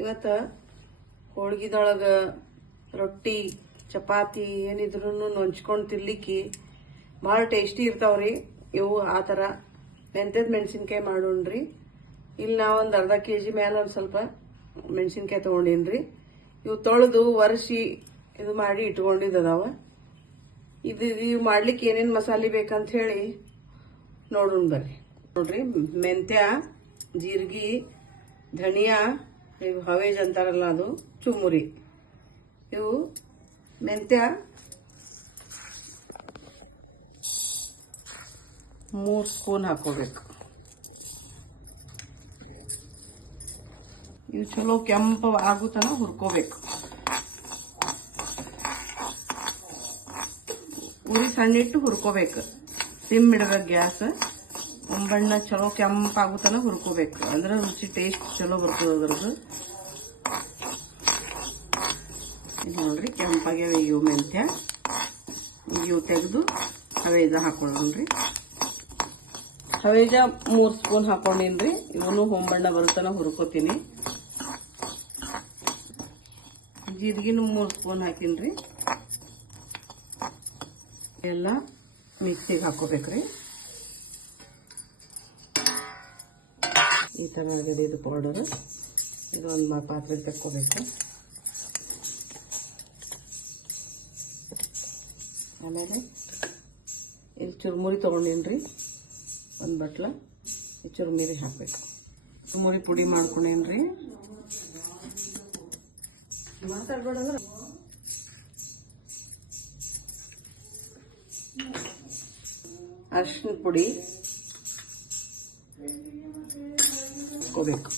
ಇವತ್ತ ಹೋಳ್ಗಿದೊಳಗೆ ರೊಟ್ಟಿ ಚಪಾತಿ ಏನಿದ್ರು ನೊಂಚ್ಕೊಂಡು ತಿನ್ಲಿಕ್ಕೆ ಭಾಳ ಟೇಸ್ಟಿ ಇರ್ತಾವ್ರಿ ಇವು. ಆ ಥರ ಮೆಂತ್ಯದ ಮೆಣಸಿನ್ಕಾಯಿ ಮಾಡೋಣ್ರಿ. ಇಲ್ಲಿ ನಾ ಒಂದು ಅರ್ಧ ಕೆಜಿ ಮೇಲೆ ಒಂದು ಸ್ವಲ್ಪ ಮೆಣಸಿನ್ಕಾಯಿ ತೊಗೊಂಡೀನ್ರಿ. ಇವು ತೊಳೆದು ಒರೆಸಿ ಇದು ಮಾಡಿ ಇಟ್ಕೊಂಡಿದ್ದದಾವ. ಇವು ಮಾಡ್ಲಿಕ್ಕೆ ಏನೇನು ಮಸಾಲೆ ಬೇಕಂತ ಹೇಳಿ ನೋಡೋಣ ಬರ್ರಿ. ನೋಡ್ರಿ, ಮೆಂತ್ಯ, ಜೀರಿಗೆ, ಧನಿಯಾ, ಇವು ಹವೇಜ್ ಅಂತಾರಲ್ಲ ಅದು, ಚುಮ್ಮುರಿ. ಇವು ಮೆಂತ್ಯ 3 ಸ್ಪೂನ್ ಹಾಕೋಬೇಕು. ಇವು ಚಲೋ ಕೆಂಪು ಆಗುತ್ತನ ಹುರ್ಕೋಬೇಕು. ಉರಿ ಸಣ್ಣಿಟ್ಟು ಹುರ್ಕೋಬೇಕು. ಸಿಮ್ ಇಡಬೇಕು ಗ್ಯಾಸ್. ಒಂಬಣ್ಣ ಚಲೋ ಕೆಂಪಾಗುತ್ತನ ಹುರ್ಕೋಬೇಕು. ಅಂದ್ರೆ ರುಚಿ ಟೇಸ್ಟ್ ಚಲೋ ಬರ್ತದೆ ಅದ್ರದ್ದು. ಇದು ನೋಡ್ರಿ, ಕೆಂಪಾಗ್ಯಾವ ಇವು ಮೆಂತ್ಯ. ಇವು ತೆಗೆದು ಹವೇಜ ಹಾಕೊಳ್ಳೋಣ್ರಿ. ಹವೇಜ 3 ಸ್ಪೂನ್ ಹಾಕೊಂಡೀನ್ರಿ. ಇವನು ಹೊಂಬಣ್ಣ ಬರುತ್ತನ ಹುರ್ಕೋತೀನಿ. ಜೀರಿಗೆನು 3 ಸ್ಪೂನ್ ಹಾಕಿನ್ರಿ. ಎಲ್ಲ ಮಿಕ್ಸಿಗೆ ಹಾಕೋಬೇಕ್ರಿ. ಈ ಥರ ಆಗಿದೆ ಇದು ಪೌಡರ್. ಇದು ಒಂದು ಪಾತ್ರೆಗೆ ತಕ್ಕೋಬೇಕು. ಆಮೇಲೆ ಇಲ್ಲಿ ಚುರುಮುರಿ ತೊಗೊಂಡೀನ್ರಿ, ಒಂದು ಬಟ್ಲ. ಈ ಚುರುಮುರಿ ಹಾಕಬೇಕು. ಚುರುಮುರಿ ಪುಡಿ ಮಾಡ್ಕೊಂಡೇನ್ರಿ. ಮಾತಾಡ್ಬೇಡಂದ್ರೆ ಅರಿಶಿನ ಪುಡಿ ಹಾಕೋಬೇಕು.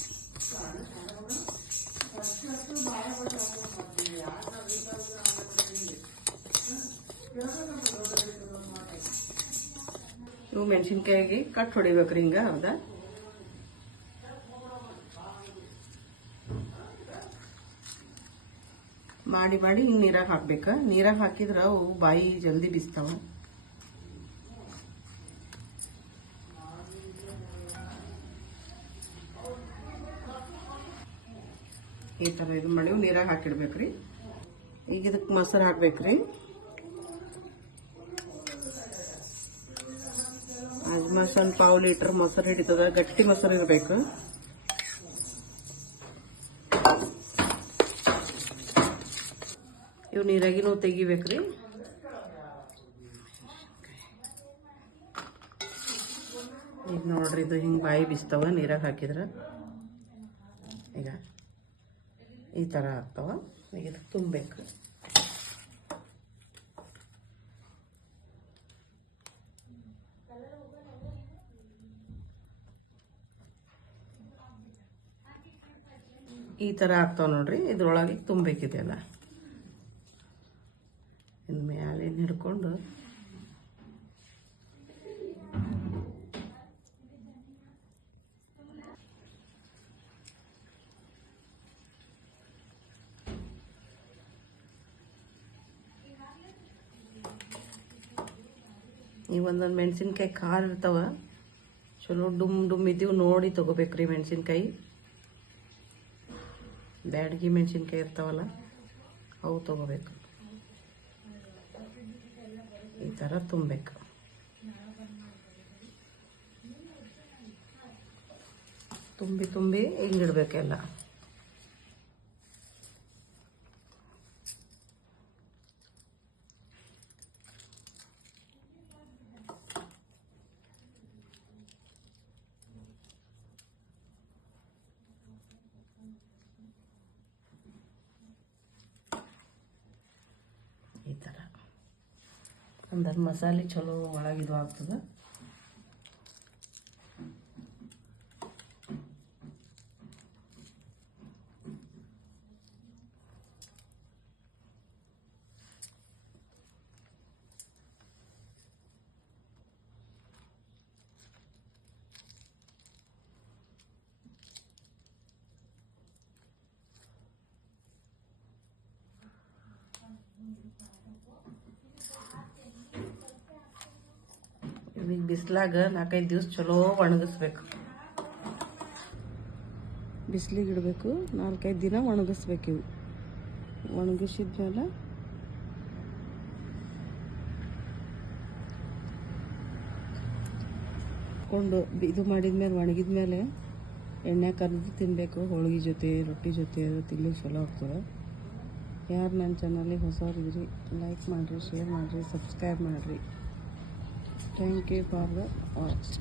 ಇವು ಮೆಣಸಿನ್ಕಾಯಿಗೆ ಕಟ್ ಹೊಡಿಬೇಕ್ರಿ ಹಿಂಗ. ಹೌದಾ? ಮಾಡಿ ಮಾಡಿ ಹಿಂಗೆ ನೀರಾಗ ಹಾಕ್ಬೇಕ. ನೀರಾಗ ಹಾಕಿದ್ರ ಅವು ಬಾಯಿ ಜಲ್ದಿ ಬಿಸ್ತಾವ. ಈ ಥರ ಇದು ಮಾಡಿ ನೀರಾಗ ಹಾಕಿಡ್ಬೇಕ್ರಿ. ಈಗ ಇದಕ್ಕೆ ಮೊಸರು ಹಾಕ್ಬೇಕ್ರಿ. ಆಲ್ಮೋಸ್ಟ್ ಒಂದು 1/2 ಲೀಟರ್ ಮೊಸರು ಹಿಡಿತದ. ಗಟ್ಟಿ ಮೊಸರು ಇರಬೇಕು. ಇವು ನೀರಾಗಿನೂ ತೆಗಿಬೇಕ್ರಿ. ಈಗ ನೋಡ್ರಿ, ಇದು ಹಿಂಗೆ ಬಾಯಿ ಬಿಸ್ತಾವ ನೀರಾಗ ಹಾಕಿದ್ರ. ಈಗ ಈ ಥರ ಆಗ್ತಾವ. ಈಗ ಇದಕ್ಕೆ ತುಂಬಬೇಕು. ಈ ಥರ ಆಗ್ತಾವ ನೋಡ್ರಿ. ಇದ್ರೊಳಗೆ ತುಂಬಬೇಕಿದೆಲ್ಲ. ಇನ್ನು ಮ್ಯಾಲೆ ಹಿಡ್ಕೊಂಡು ನೀವು ಒಂದೊಂದು ಮೆಣಸಿನ್ಕಾಯಿ ಖಾರ ಇರ್ತಾವ. ಚಲೋ ಡುಮ್ ಡುಮ್ ಇದ್ದೀವಿ ನೋಡಿ ತೊಗೋಬೇಕ್ರಿ ಮೆಣಸಿನ್ಕಾಯಿ. ಬ್ಯಾಡಗಿ ಮೆಣಸಿನ್ಕಾಯಿ ಇರ್ತಾವಲ್ಲ, ಅವು ತೊಗೋಬೇಕು. ಈ ಥರ ತುಂಬಬೇಕು. ತುಂಬಿ ತುಂಬಿ ಹಿಂಗಿಡ್ಬೇಕೆಲ್ಲ. ಈ ಥರ ಅಂದ್ರೆ ಮಸಾಲೆ ಚಲೋ ಒಳಗಿದು ಆಗ್ತದೆ. ಈಗ ಬಿಸಿಲಾಗ 4-5 ದಿವಸ ಚಲೋ ಒಣಗಿಸ್ಬೇಕು. ಬಿಸಿಲಿಗೆ ಇಡಬೇಕು. 4-5 ದಿನ ಒಣಗಿಸ್ಬೇಕು. ಇವು ಒಣಗಿಸಿದ್ಮೇಲೆ ಕೊಂಡು ಇದು ಮಾಡಿದ್ಮೇಲೆ ಒಣಗಿದ್ಮೇಲೆ ಎಣ್ಣೆ ಕರೆದು ತಿನ್ನಬೇಕು. ಹೋಳಿಗೆ ಜೊತೆ ರೊಟ್ಟಿ ಜೊತೆ ಅದು ತಿನ್ಲಿಕ್ಕೆ ಚಲೋ ಆಗ್ತದೆ. ಯಾರು ನನ್ನ ಚಾನಲಿಗೆ ಹೊಸವ್ರಿದ್ರಿ ಲೈಕ್ ಮಾಡಿರಿ, ಶೇರ್ ಮಾಡಿರಿ, ಸಬ್ಸ್ಕ್ರೈಬ್ ಮಾಡಿರಿ. Thank you for the watch.